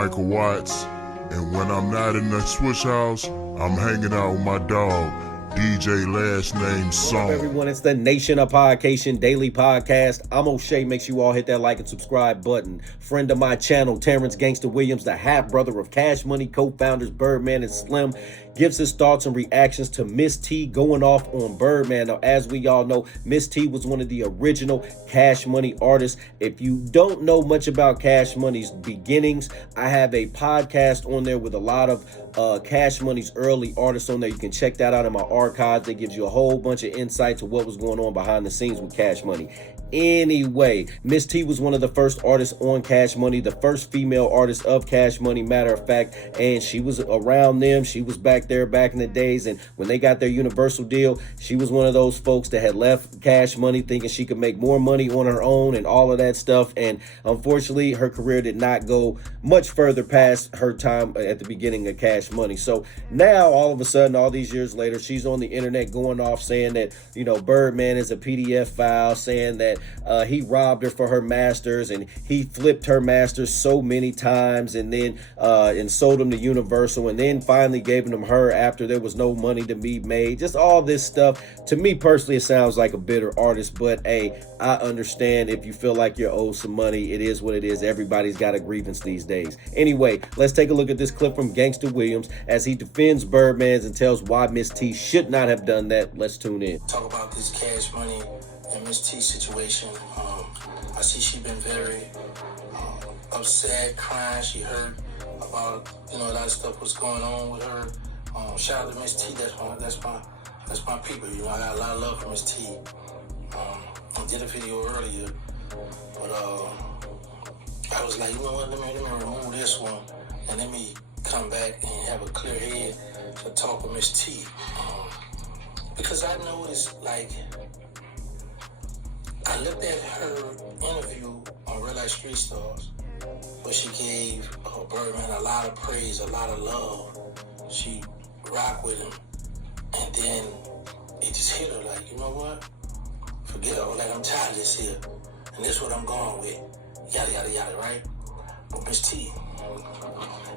Michael Watts, and when I'm not in the Swish House, I'm hanging out with my dog, DJ last name Song. What's up, everyone? It's the Nation of Podcation Daily Podcast. I'm O'Shea. Make sure you all hit that like and subscribe button. Friend of my channel, Terrence Gangsta Williams, the half-brother of Cash Money co-founders Birdman and Slim, gives his thoughts and reactions to Miss T going off on Birdman. Now, as we all know, Miss T was one of the original Cash Money artists. If you don't know much about Cash Money's beginnings, I have a podcast on there with a lot of Cash Money's early artists on there. You can check that out in my archives. That gives you a whole bunch of insights of what was going on behind the scenes with Cash Money. Anyway, Miss T was one of the first artists on Cash Money, the first female artist of Cash Money, matter of fact, and she was around them. She was back there back in the days, and when they got their Universal deal, she was one of those folks that had left Cash Money thinking she could make more money on her own and all of that stuff, and unfortunately, her career did not go much further past her time at the beginning of Cash Money. So now, all of a sudden, all these years later, she's on the internet going off saying that, you know, Birdman is a PDF file, saying that he robbed her for her masters, and he flipped her masters so many times, and then and sold them to Universal, and then finally gave them her after there was no money to be made. Just all this stuff. To me personally, it sounds like a bitter artist, but hey, I understand if you feel like you're owed some money. It is what it is. Everybody's got a grievance these days. Anyway, let's take a look at this clip from Gangsta Williams as he defends Birdman's and tells why Miss T should not have done that. Let's tune in. Talk about this Cash Money and Miss T situation. I see she been very upset, crying. She heard about, you know, a lot of stuff was going on with her. Shout out to Miss T. That's my people. You know, I got a lot of love for Miss T. I did a video earlier, but I was like, you know what? Let me remove this one and let me come back and have a clear head to talk with Miss T. Because I noticed, like, I looked at her interview on Real Life Street Stars, where she gave Birdman a lot of praise, a lot of love. She rocked with him, and then it just hit her like, you know what? Forget all that. I'm tired of this here, and this is what I'm going with. Yada yada yada, right? But Miss T, you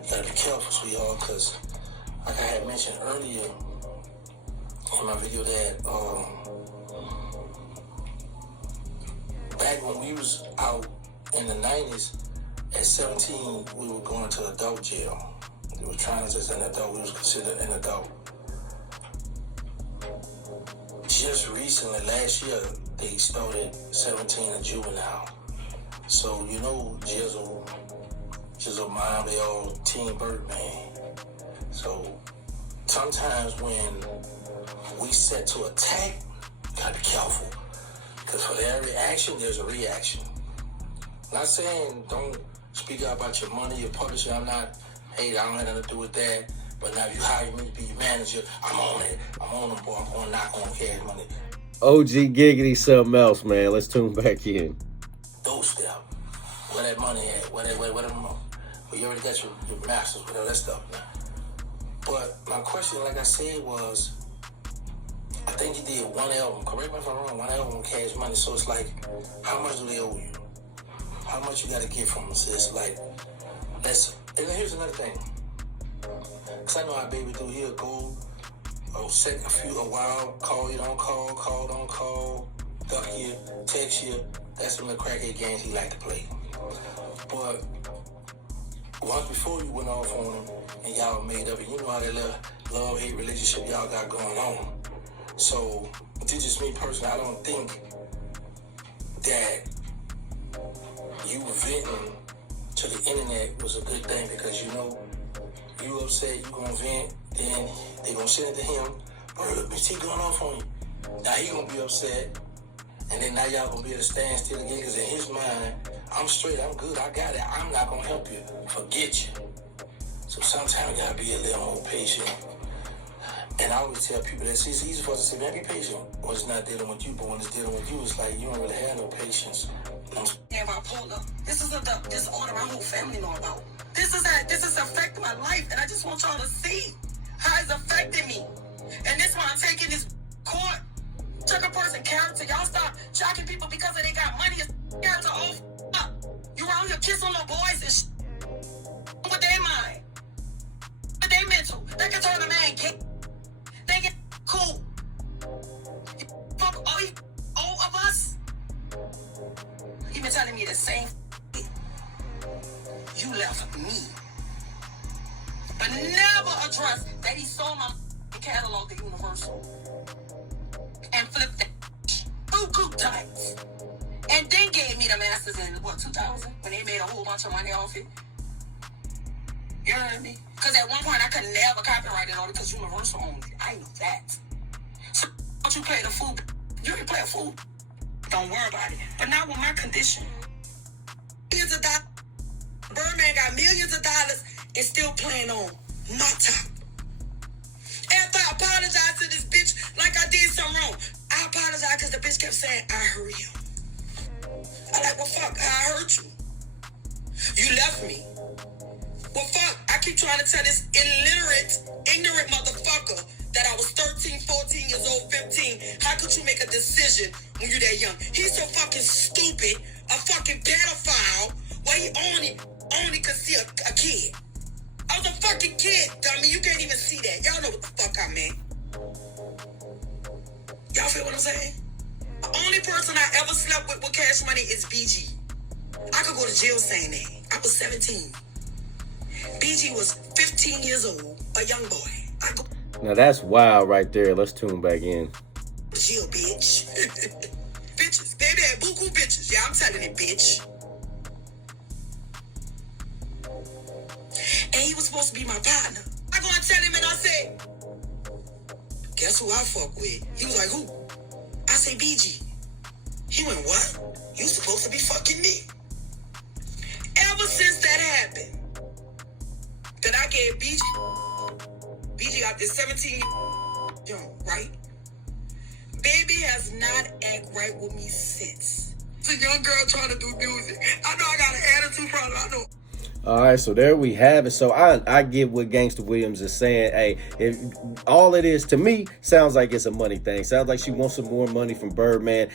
gotta be careful, sweetheart, because like I had mentioned earlier in my video that back when we was out in the 90s, at 17, we were going to adult jail. They were trying us as an adult. We was considered an adult. Just recently, last year, they started 17 and juvenile. So, you know, Jizzle Mom, they all Team Birdman. So, sometimes when we set to attack, you gotta be careful. Because for every action, there's a reaction. Not saying don't speak out about your money, your publisher. I'm not, hey, I don't have nothing to do with that. But now if you hire me to be your manager, I'm on it. I'm on them, boy. I'm going to knock on Cash Money. OG Giggity something else, man. Let's tune back in. Those step. Where that money at? Where them, well, you already got your masters, whatever that stuff now. But my question, like I said, was, I think you did one album, correct me if I'm wrong, one album with Cash Money, so it's like, how much do they owe you? How much you gotta get from them, sis? Like, and here's another thing. Cause I know how baby do, he'll go, a while, call you, don't call, don't call, duck you, text you. That's some of the crackhead games he like to play. But once before you went off on him and y'all made up, and you know how that little love-hate relationship y'all got going on. So, this is just me personally. I don't think that you venting to the internet was a good thing, because, you know, you upset, you gonna vent, then they gonna send it to him. Bro, look, Miss T going off on you. Now he gonna be upset, and then now y'all gonna be at a standstill again, because in his mind, I'm straight, I'm good, I got it, I'm not gonna help you. Forget you. So sometimes you gotta be a little more patient. And I always tell people that it's easy for us to say, man, be patient when it's not dealing with you, but when it's dealing with you, it's like you don't really have no patience. Yeah, bipolar. This is a disorder my whole family know about. This is affecting my life, and I just want y'all to see how it's affecting me. And this why I'm taking this court. Check a person character. Y'all stop jocking people because they got money. It's character all up. You around here kissing little boys and with been telling me the same. You left me. But never addressed that he sold my catalog to Universal and flipped that two times. And then gave me the masters in, 2000? When they made a whole bunch of money off it. You heard me? Because at one point I could never copyright it on it because Universal owned it. I knew that. So once you play the fool, you can play a fool. Don't worry about it. But not with my condition. Millions of dollars. Birdman got millions of dollars and still playing on my top. After I apologized to this bitch like I did something wrong, I apologized because the bitch kept saying, I hurt you. I like, well, fuck, I hurt you. You left me. Well, fuck, I keep trying to tell this ignorant motherfucker that I was 13, 14 years old, 15. How could you make a decision when you're that young? He's so fucking stupid, a fucking pedophile. Why he only could see a kid? I was a fucking kid, dummy. You can't even see that. Y'all know what the fuck I meant. Y'all feel what I'm saying? The only person I ever slept with Cash Money is BG. I could go to jail saying that. I was 17. BG was 15 years old, a young boy. Now that's wild right there. Let's tune back in. Jail, bitch. Bitches. Baby had buku bitches. Yeah, I'm telling it, bitch. And he was supposed to be my partner. I go and tell him and I say, guess who I fuck with? He was like, who? I say, BG. He went, what? You supposed to be fucking me. Ever since that happened, that I gave BG out this 17 young, right? Baby has not act right with me since. It's a young girl trying to do music. I know I got an attitude problem. I know. All right, so there we have it. So I get what Gangsta Williams is saying. Hey, if all it is to me sounds like it's a money thing. Sounds like she wants some more money from Birdman.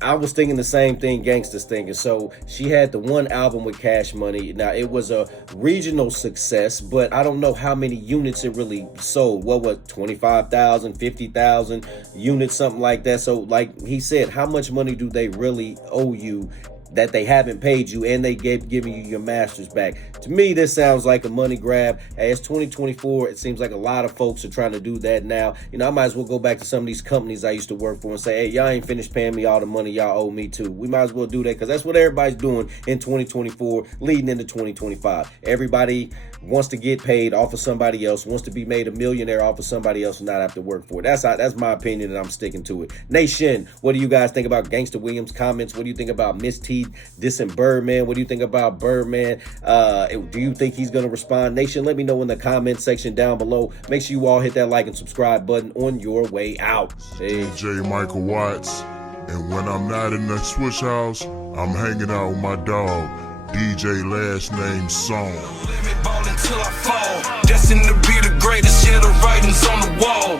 I was thinking the same thing Gangsta's thinking. So she had the one album with Cash Money. Now, it was a regional success, but I don't know how many units it really sold. What was 25,000, 50,000 units, something like that. So like he said, how much money do they really owe you that they haven't paid you and they giving you your masters back? To me, this sounds like a money grab. Hey, it's 2024. It seems like a lot of folks are trying to do that now. You know, I might as well go back to some of these companies I used to work for and say, hey, y'all ain't finished paying me all the money y'all owe me too. We might as well do that because that's what everybody's doing in 2024 leading into 2025. Everybody wants to get paid off of somebody else, wants to be made a millionaire off of somebody else and not have to work for it. That's my opinion, and I'm sticking to it. Nation, what do you guys think about Gangsta Williams? Comments. What do you think about Miss T dissing Birdman? What do you think about Birdman? Do you think he's going to respond? Nation, let me know in the comment section down below. Make sure you all hit that like and subscribe button on your way out. Hey. DJ Michael Watts, and when I'm not in the switch house, I'm hanging out with my dog, DJ last name Song. Let me ball until I fall. Destined to be the greatest, yeah, the writing's on the wall.